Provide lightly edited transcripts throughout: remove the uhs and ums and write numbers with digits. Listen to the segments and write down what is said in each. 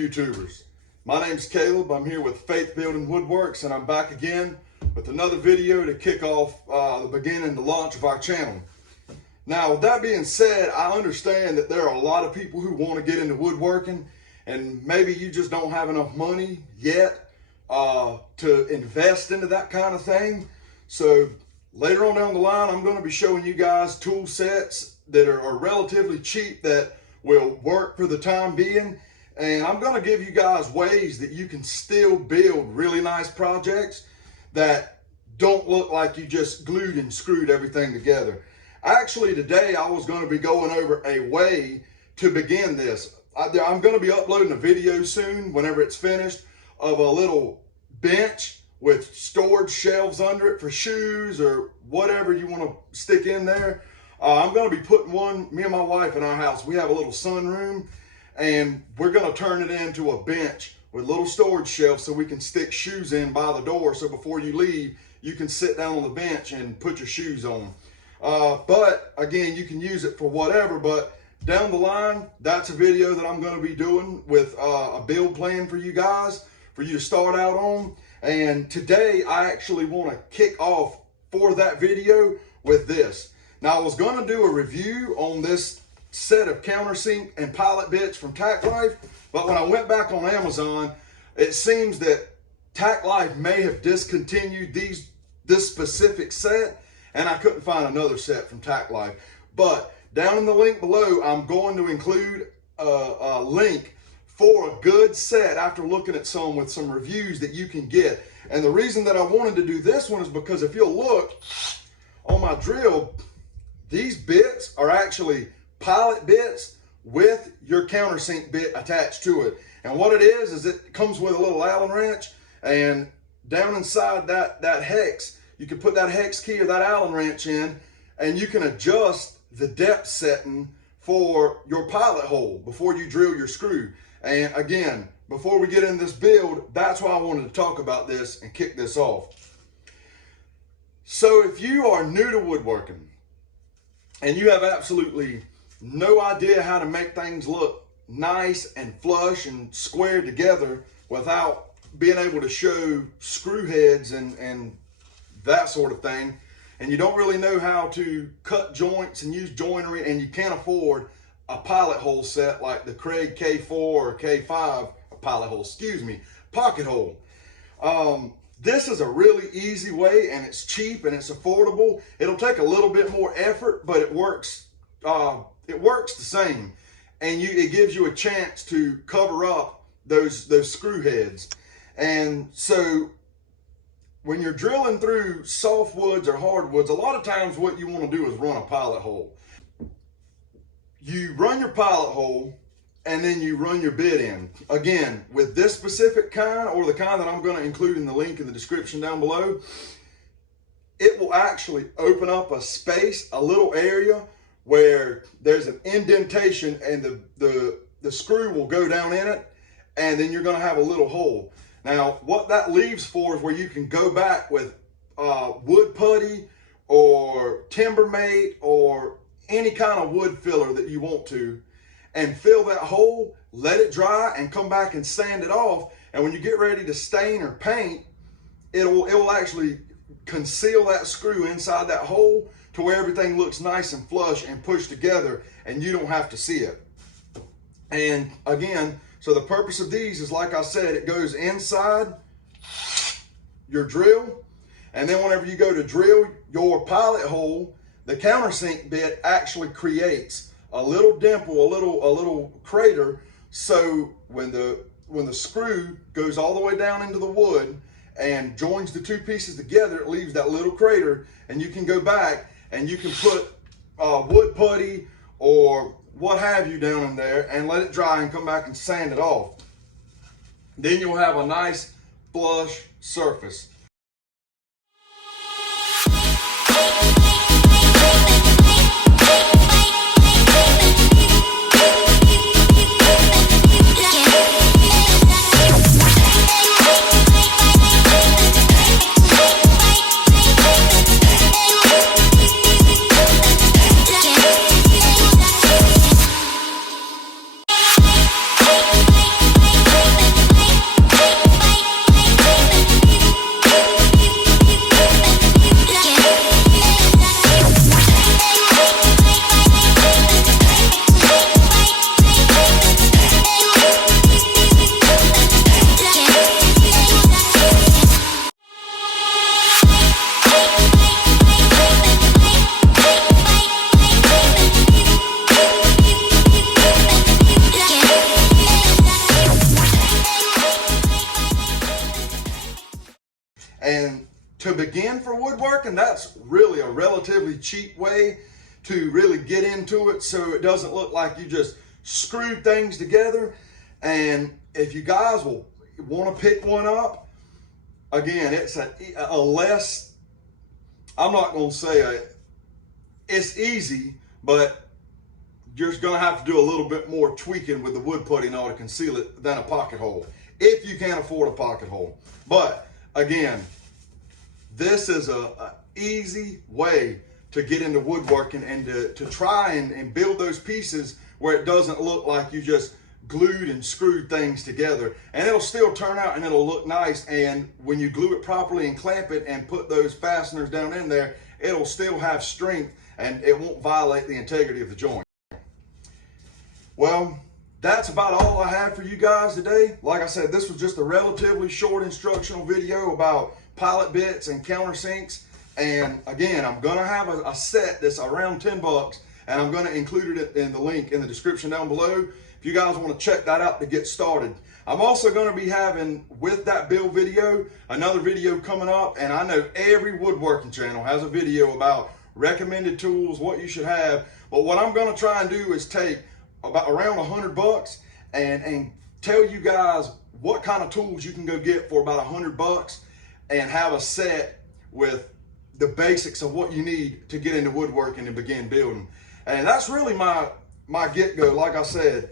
YouTubers? My name's Caleb. I'm here with Faith Building Woodworks, and I'm back again with another video to kick off the launch of our channel. Now, with that being said, I understand that there are a lot of people who want to get into woodworking, and maybe you just don't have enough money yet to invest into that kind of thing. So later on down the line, I'm going to be showing you guys tool sets that are relatively cheap that will work for the time being. And I'm going to give you guys ways that you can still build really nice projects that don't look like you just glued and screwed everything together. Actually, today I was going to be going over a way to begin this. I'm going to be uploading a video soon, whenever it's finished, of a little bench with storage shelves under it for shoes or whatever you want to stick in there. I'm going to be putting one, me and my wife in our house, we have a little sunroom, and we're going to turn it into a bench with little storage shelves so we can stick shoes in by the door, so before you leave, you can sit down on the bench and put your shoes on. But again, you can use it for whatever, but down the line, that's a video that I'm going to be doing with a build plan for you guys, for you to start out on. And today I actually want to kick off for that video with this. Now, I was going to do a review on this set of countersink and pilot bits from Tack Life, but when I went back on Amazon, it seems that Tack Life may have discontinued this specific set, and I couldn't find another set from Tack Life. But down in the link below, I'm going to include a link for a good set after looking at some with some reviews that you can get. And the reason that I wanted to do this one is because if you'll look on my drill, these bits are actually pilot bits with your countersink bit attached to it. And what it is it comes with a little Allen wrench, and down inside that hex, you can put that hex key or that Allen wrench in, and you can adjust the depth setting for your pilot hole before you drill your screw. And again, before we get in this build, that's why I wanted to talk about this and kick this off. So if you are new to woodworking and you have absolutely no idea how to make things look nice and flush and squared together without being able to show screw heads and that sort of thing, and you don't really know how to cut joints and use joinery, and you can't afford a pilot hole set like the Craig K4 or K5, pocket hole. This is a really easy way, and it's cheap and it's affordable. It'll take a little bit more effort, but it works the same. And it gives you a chance to cover up those screw heads. And so when you're drilling through softwoods or hardwoods, a lot of times what you want to do is run a pilot hole. You run your pilot hole and then you run your bit in. Again, with this specific kind, or the kind that I'm going to include in the link in the description down below, it will actually open up a space, a little area where there's an indentation, and the screw will go down in it, and then you're going to have a little hole. Now, what that leaves for is where you can go back with wood putty or Timbermate or any kind of wood filler that you want to, and fill that hole, let it dry, and come back and sand it off. And when you get ready to stain or paint, it will actually conceal that screw inside that hole to where everything looks nice and flush and pushed together, and you don't have to see it. And again, so the purpose of these is, like I said, it goes inside your drill, and then whenever you go to drill your pilot hole, the countersink bit actually creates a little dimple, a little crater, so when the screw goes all the way down into the wood and joins the two pieces together, it leaves that little crater, and you can go back and you can put wood putty or what have you down in there and let it dry and come back and sand it off. Then you'll have a nice flush surface. begin for woodworking, that's really a relatively cheap way to really get into it, so it doesn't look like you just screwed things together. And if you guys will want to pick one up, again, it's a less, I'm not going to say it's easy, but you're going to have to do a little bit more tweaking with the wood putty in order to conceal it than a pocket hole, if you can't afford a pocket hole. But again, this is a easy way to get into woodworking and to try and build those pieces where it doesn't look like you just glued and screwed things together. And it'll still turn out and it'll look nice. And when you glue it properly and clamp it and put those fasteners down in there, it'll still have strength and it won't violate the integrity of the joint. Well, that's about all I have for you guys today. Like I said, this was just a relatively short instructional video about pilot bits and countersinks. And again, I'm gonna have a set that's around 10 bucks, and I'm gonna include it in the link in the description down below if you guys want to check that out to get started. I'm also gonna be having, with that build video, another video coming up, and I know every woodworking channel has a video about recommended tools, what you should have. But what I'm gonna try and do is take about around 100 bucks and tell you guys what kind of tools you can go get for about 100 bucks and have a set with the basics of what you need to get into woodworking and begin building. And that's really my get-go. Like I said,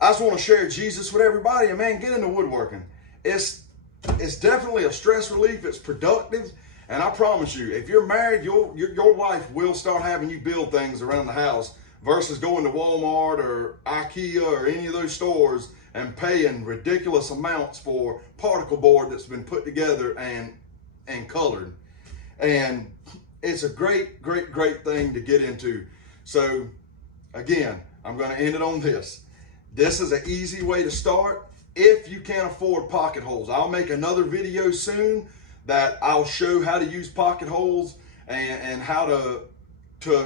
I just want to share Jesus with everybody, and man, get into woodworking. It's definitely a stress relief. It's productive, and I promise you, if you're married, your wife will start having you build things around the house versus going to Walmart or IKEA or any of those stores and paying ridiculous amounts for particle board that's been put together and colored. And it's a great thing to get into. So again, I'm going to end it on this. This is an easy way to start if you can't afford pocket holes. I'll make another video soon that I'll show how to use pocket holes and how to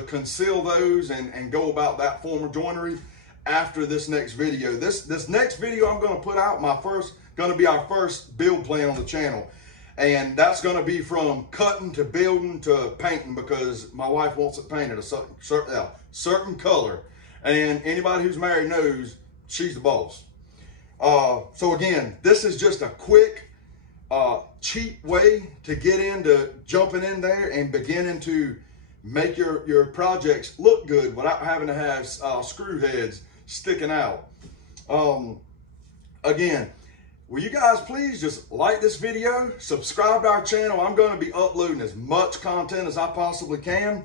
conceal those and go about that form of joinery after this next video. This next video I'm going to put out, going to be our first build plan on the channel. And that's going to be from cutting to building to painting, because my wife wants it painted a certain color. And anybody who's married knows she's the boss. So again, this is just a quick, cheap way to get into jumping in there and beginning to make your projects look good without having to have screw heads sticking out. Again, will you guys please just like this video, subscribe to our channel. I'm going to be uploading as much content as I possibly can.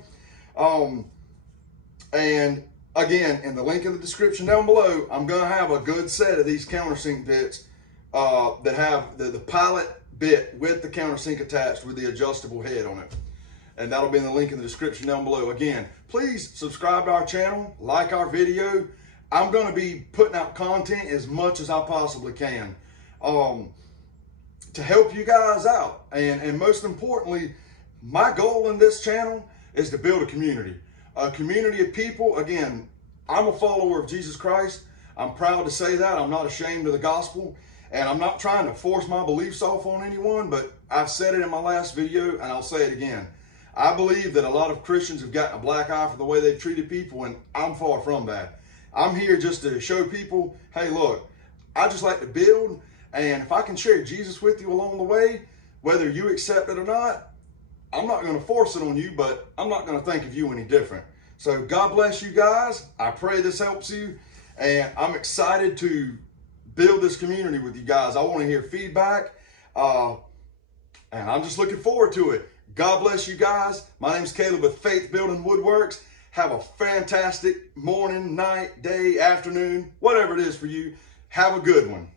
And again, in the link in the description down below, I'm going to have a good set of these countersink bits that have the pilot bit with the countersink attached with the adjustable head on it. And that'll be in the link in the description down below. Again, please subscribe to our channel, like our video. I'm going to be putting out content as much as I possibly can to help you guys out. And most importantly, my goal in this channel is to build a community of people. Again, I'm a follower of Jesus Christ. I'm proud to say that. I'm not ashamed of the gospel, and I'm not trying to force my beliefs off on anyone, but I've said it in my last video and I'll say it again. I believe that a lot of Christians have gotten a black eye for the way they've treated people, and I'm far from that. I'm here just to show people, hey, look, I just like to build, and if I can share Jesus with you along the way, whether you accept it or not, I'm not going to force it on you, but I'm not going to think of you any different. So God bless you guys. I pray this helps you, and I'm excited to build this community with you guys. I want to hear feedback, and I'm just looking forward to it. God bless you guys. My name's Caleb with Faith Building Woodworks. Have a fantastic morning, night, day, afternoon, whatever it is for you. Have a good one.